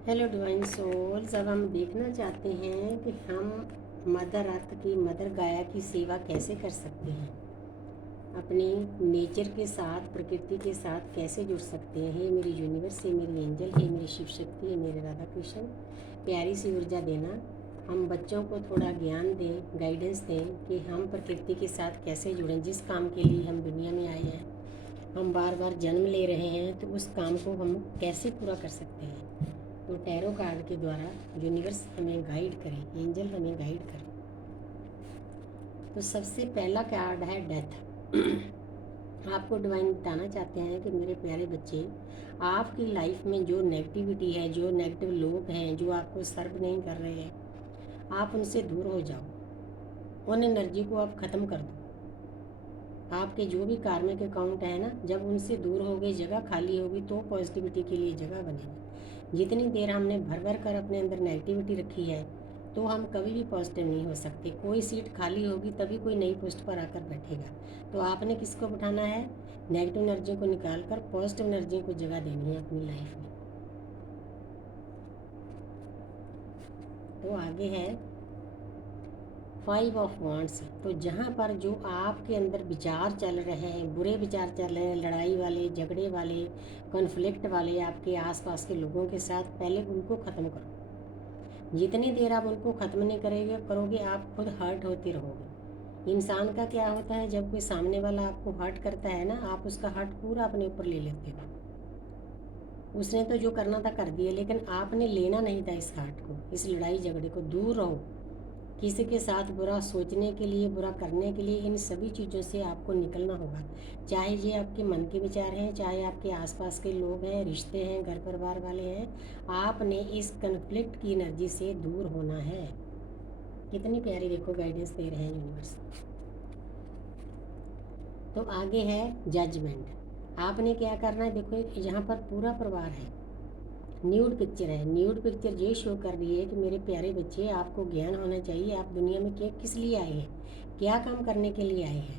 Hello divine souls. अब हम देखना चाहते हैं कि हम मदर अर्थ की, मदर गाया की सेवा कैसे कर सकते हैं, अपने नेचर के साथ, प्रकृति के साथ कैसे जुड़ सकते हैं। हे मेरी यूनिवर्स, हे मेरी एंजल, हे मेरी शिव शक्ति, हे मेरे राधा कृष्ण, प्यारी सी ऊर्जा देना। हम बच्चों को थोड़ा ज्ञान दें, गाइडेंस दें कि हम प्रकृति के साथ कैसे जुड़ें। जिस काम के लिए हम दुनिया में आए हैं, हम बार बार जन्म ले रहे हैं, तो उस काम को हम कैसे पूरा कर सकते हैं। तो टैरो कार्ड के द्वारा यूनिवर्स हमें गाइड करें, एंजल हमें गाइड करें। तो सबसे पहला कार्ड है डेथ। आपको डिवाइन बताना चाहते हैं कि मेरे प्यारे बच्चे, आपकी लाइफ में जो नेगेटिविटी है, जो नेगेटिव लोग हैं, जो आपको सर्व नहीं कर रहे हैं, आप उनसे दूर हो जाओ। उन एनर्जी को आप ख़त्म कर दो। आपके जो भी कार्मिक अकाउंट है ना, जब उनसे दूर हो गई, जगह खाली होगी, तो पॉजिटिविटी के लिए जगह बनेगी। जितनी देर हमने भर भर कर अपने अंदर नेगेटिविटी रखी है, तो हम कभी भी पॉजिटिव नहीं हो सकते। कोई सीट खाली होगी तभी कोई नई पोस्ट पर आकर बैठेगा। तो आपने किसको बिठाना है? नेगेटिव एनर्जी को निकाल कर पॉजिटिव एनर्जी को जगह देनी है अपनी लाइफ में। तो आगे है 5 ऑफ वांड्स। तो जहाँ पर जो आपके अंदर विचार चल रहे हैं, बुरे विचार चल रहे हैं, लड़ाई वाले, झगड़े वाले, कॉन्फ्लिक्ट वाले, आपके आसपास के लोगों के साथ, पहले उनको ख़त्म करो। जितनी देर आप उनको ख़त्म नहीं करोगे, आप खुद हर्ट होते रहोगे। इंसान का क्या होता है, जब कोई सामने वाला आपको हर्ट करता है ना, आप उसका हर्ट पूरा अपने ऊपर ले लेते हो। उसने तो जो करना था कर दिया, लेकिन आपने लेना नहीं था इस हर्ट को, इस लड़ाई झगड़े को। दूर रहो। किसी के साथ बुरा सोचने के लिए, बुरा करने के लिए, इन सभी चीज़ों से आपको निकलना होगा। चाहे ये आपके मन के विचार हैं, चाहे आपके आसपास के लोग हैं, रिश्ते हैं, घर परिवार वाले हैं, आपने इस कन्फ्लिक्ट की एनर्जी से दूर होना है। कितनी प्यारी देखो गाइडेंस दे रहे हैं यूनिवर्स। तो आगे है जजमेंट। आपने क्या करना है? देखो यहाँ पर पूरा परिवार है, न्यूड पिक्चर है। न्यूड पिक्चर ये शो कर रही है कि मेरे प्यारे बच्चे, आपको ज्ञान होना चाहिए, आप दुनिया में क्या, किस लिए आए हैं, क्या काम करने के लिए आए हैं।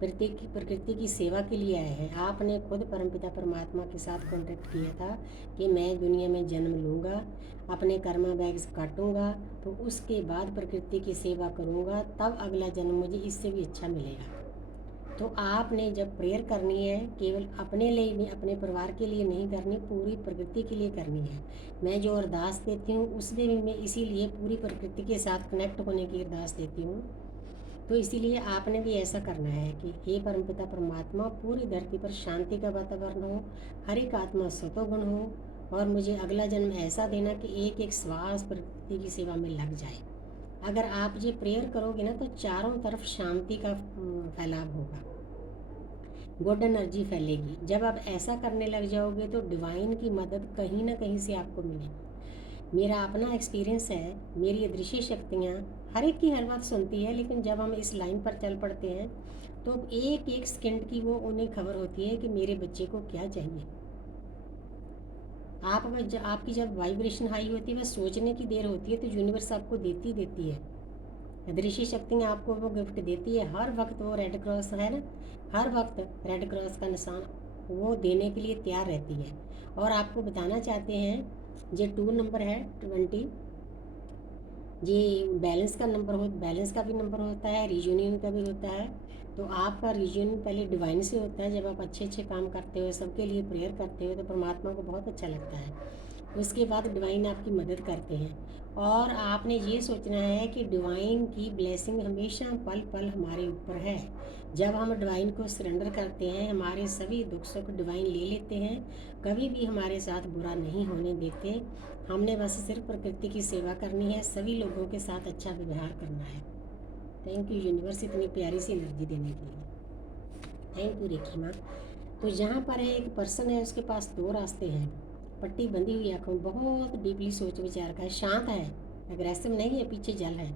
प्रकृति की सेवा के लिए आए हैं। आपने खुद परमपिता परमात्मा के साथ कॉन्टेक्ट किया था कि मैं दुनिया में जन्म लूँगा, अपने कर्मा बैग्स काटूँगा, तो उसके बाद प्रकृति की सेवा करूँगा, तब अगला जन्म मुझे इससे भी अच्छा मिलेगा। तो आपने जब प्रेयर करनी है, केवल अपने लिए नहीं, अपने परिवार के लिए नहीं करनी, पूरी प्रकृति के लिए करनी है। मैं जो अरदास देती हूँ उसमें भी मैं इसीलिए पूरी प्रकृति के साथ कनेक्ट होने की अरदास देती हूँ। तो इसीलिए आपने भी ऐसा करना है कि हे परमपिता परमात्मा, पूरी धरती पर शांति का वातावरण हो, हर एक आत्मा सतोगुण हो, और मुझे अगला जन्म ऐसा देना कि एक एक श्वास प्रकृति की सेवा में लग जाए। अगर आप ये प्रेयर करोगे ना, तो चारों तरफ शांति का फैलाव होगा, गुड एनर्जी फैलेगी। जब आप ऐसा करने लग जाओगे तो डिवाइन की मदद कहीं ना कहीं से आपको मिलेगी। मेरा अपना एक्सपीरियंस है, मेरी अदृश्य शक्तियाँ हर एक की हर बात सुनती है, लेकिन जब हम इस लाइन पर चल पड़ते हैं तो एक एक सेकंड की वो उन्हें खबर होती है कि मेरे बच्चे को क्या चाहिए। आपकी जब वाइब्रेशन हाई होती है, बस सोचने की देर होती है, तो यूनिवर्स आपको देती है। अदृश्य शक्तियाँ आपको वो गिफ्ट देती है। हर वक्त वो रेड क्रॉस है ना, हर वक्त रेड क्रॉस का निशान वो देने के लिए तैयार रहती है। और आपको बताना चाहते हैं, ये 2 नंबर है 20, ये बैलेंस का नंबर बैलेंस का भी नंबर होता है, रीयूनियन का भी होता है। तो आपका रीयूनियन पहले डिवाइन से होता है। जब आप अच्छे अच्छे काम करते हो, सबके लिए प्रेयर करते हो, तो परमात्मा को बहुत अच्छा लगता है। उसके बाद डिवाइन आपकी मदद करते हैं। और आपने ये सोचना है कि डिवाइन की ब्लेसिंग हमेशा पल पल हमारे ऊपर है। जब हम डिवाइन को सरेंडर करते हैं, हमारे सभी दुख सुख डिवाइन ले लेते हैं, कभी भी हमारे साथ बुरा नहीं होने देते। हमने बस सिर्फ प्रकृति की सेवा करनी है, सभी लोगों के साथ अच्छा व्यवहार करना है। थैंक यू यूनिवर्स, इतनी प्यारी सी एनर्जी देने के लिए। थैंक यू रेखी माँ। तो यहाँ पर है, एक पर्सन है, उसके पास 2 रास्ते हैं। पट्टी बंधी हुई आँखों, बहुत डीपली सोच विचार का है, शांत है, अग्रेसिव नहीं है, पीछे जल है।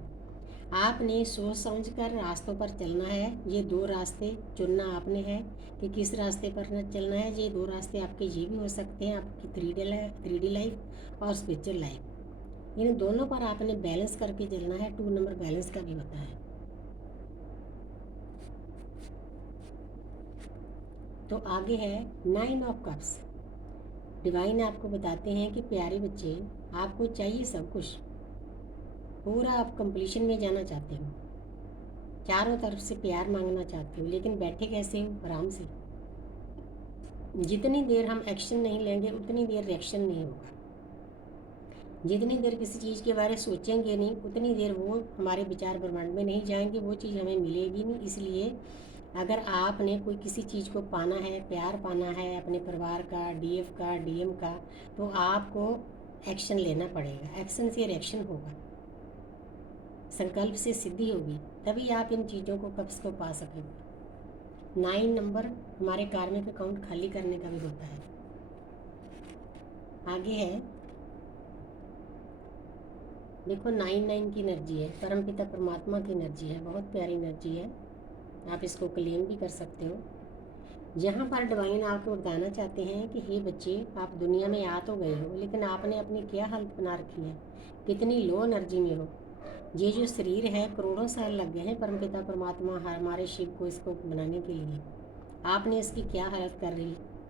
आपने सोच समझ कर रास्तों पर चलना है। ये 2 रास्ते चुनना आपने है कि किस रास्ते पर न चलना है। ये 2 रास्ते आपके ये भी हो सकते हैं, आपकी 3D लाइफ और स्पिरिचुअल लाइफ। इन दोनों पर आपने बैलेंस करके चलना है। 2 नंबर बैलेंस का भी होता है। तो आगे है 9 ऑफ कप्स। डिवाइन आपको बताते हैं कि प्यारे बच्चे, आपको चाहिए सब कुछ, पूरा आप कंप्लीशन में जाना चाहते हो, चारों तरफ से प्यार मांगना चाहते हो, लेकिन बैठे कैसे हो? आराम से। जितनी देर हम एक्शन नहीं लेंगे उतनी देर रिएक्शन नहीं होगा। जितनी देर किसी चीज़ के बारे में सोचेंगे नहीं उतनी देर वो हमारे विचार ब्रह्मांड में नहीं जाएंगे, वो चीज़ हमें मिलेगी नहीं। इसलिए अगर आपने कोई किसी चीज़ को पाना है, प्यार पाना है अपने परिवार का, डीएफ का, डीएम का, तो आपको एक्शन लेना पड़ेगा। एक्शन से रिएक्शन होगा, संकल्प से सिद्धि होगी, तभी आप इन चीज़ों को कब्ज को पा सकेंगे। 9 नंबर हमारे कार्मिक अकाउंट खाली करने का भी होता है। आगे है, देखो 9 की एनर्जी है, परमपिता परमात्मा की एनर्जी है, बहुत प्यारी एनर्जी है। आप इसको क्लेम भी कर सकते हो। जहाँ पर डिवाइन आपको बताना चाहते हैं कि हे बच्चे, आप दुनिया में आ तो गए हो, लेकिन आपने अपनी क्या हालत बना रखी है, कितनी लो एनर्जी में हो। ये जो शरीर है, करोड़ों साल लग गए हैं परमपिता परमात्मा हमारे शिव को इसको बनाने के लिए। आपने इसकी क्या हालत कर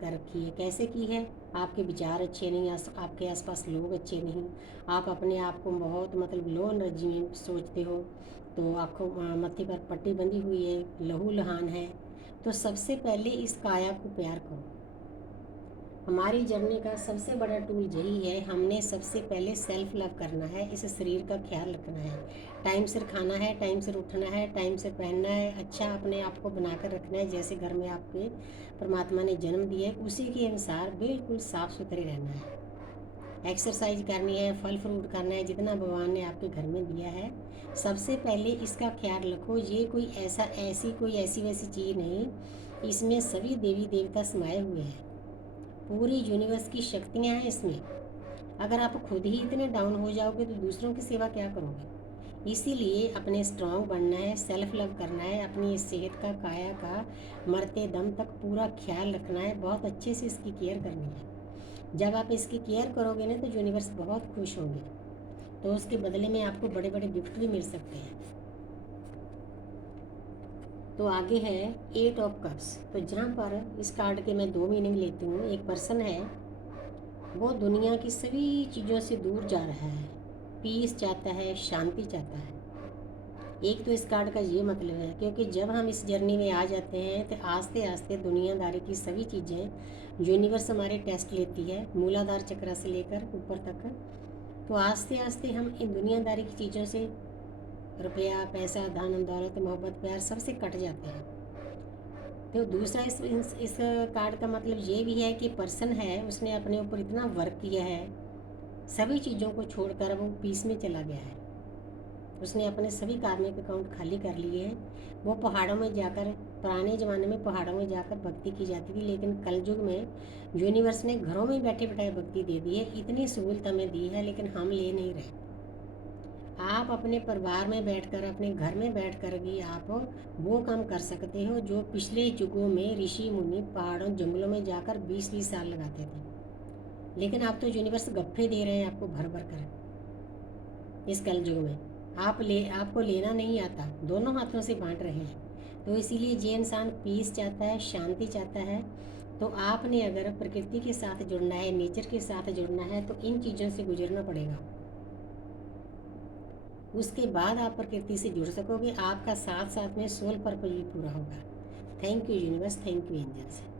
रखी है, कैसे की है? आपके विचार अच्छे नहीं, आपके आसपास लोग अच्छे नहीं, आप अपने आप को बहुत मतलब लो एनर्जी में सोचते हो। तो आँखों मत्थे पर पट्टी बंधी हुई है, लहू लहान है। तो सबसे पहले इस काया को प्यार करो। हमारी जर्नी का सबसे बड़ा टूल यही है, हमने सबसे पहले सेल्फ लव करना है, इस शरीर का ख्याल रखना है, टाइम से खाना है, टाइम से उठना है, टाइम से पहनना है, अच्छा अपने आप को बनाकर रखना है। जैसे घर में आपके परमात्मा ने जन्म दिया है उसी के अनुसार बिल्कुल साफ़ सुथरे रहना है, एक्सरसाइज करनी है, फल फ्रूट करना है, जितना भगवान ने आपके घर में दिया है सबसे पहले इसका ख्याल रखो। ये कोई ऐसी वैसी चीज़ नहीं, इसमें सभी देवी देवता समाये हुए हैं, पूरी यूनिवर्स की शक्तियाँ हैं इसमें। अगर आप खुद ही इतने डाउन हो जाओगे तो दूसरों की सेवा क्या करोगे? इसीलिए अपने स्ट्रांग बनना है, सेल्फ लव करना है, अपनी सेहत का, काया का मरते दम तक पूरा ख्याल रखना है, बहुत अच्छे से इसकी केयर करनी है। जब आप इसकी केयर करोगे ना तो यूनिवर्स बहुत खुश होंगे, तो उसके बदले में आपको बड़े बड़े गिफ्ट भी मिल सकते हैं। तो आगे है 8 ऑफ कप्स। तो जहाँ पर इस कार्ड के मैं 2 मीनिंग लेती हूँ। एक पर्सन है, वो दुनिया की सभी चीज़ों से दूर जा रहा है, पीस चाहता है, शांति चाहता है। एक तो इस कार्ड का ये मतलब है, क्योंकि जब हम इस जर्नी में आ जाते हैं तो आस्ते आस्ते दुनियादारी की सभी चीज़ें यूनिवर्स हमारे टेस्ट लेती है, मूलाधार चक्र से लेकर ऊपर तक। तो आस्ते आस्ते हम इन दुनियादारी की चीज़ों से, रुपया, पैसा, धन दौलत, मोहब्बत, प्यार सबसे कट जाते हैं। तो दूसरा इस कार्ड का मतलब ये भी है कि पर्सन है, उसने अपने ऊपर इतना वर्क किया है, सभी चीज़ों को छोड़कर वो पीस में चला गया है। उसने अपने सभी कार्मिक अकाउंट खाली कर लिए हैं। वो पहाड़ों में जाकर, पुराने ज़माने में पहाड़ों में जाकर भक्ति की जाती थी, लेकिन कलयुग में यूनिवर्स ने घरों में बैठे बैठाए भक्ति दे दी है, इतनी सहूलत हमें दी है, लेकिन हम ले नहीं रहे। आप अपने परिवार में बैठकर, अपने घर में बैठकर भी आप वो काम कर सकते हो जो पिछले युगों में ऋषि मुनि पहाड़ों जंगलों में जाकर 20-20 साल लगाते थे। लेकिन आप तो यूनिवर्स गप्फे दे रहे हैं आपको भर भर कर इस कल युग में। आपको लेना नहीं आता, दोनों हाथों से बांट रहे हैं। तो इसीलिए जो इंसान पीस चाहता है, शांति चाहता है, तो आपने अगर प्रकृति के साथ जुड़ना है, नेचर के साथ जुड़ना है, तो इन चीज़ों से गुजरना पड़ेगा। उसके बाद आप प्रकृति से जुड़ सकोगे, आपका साथ साथ में सोल पर्पज भी पूरा होगा। Thank you universe, thank you angels.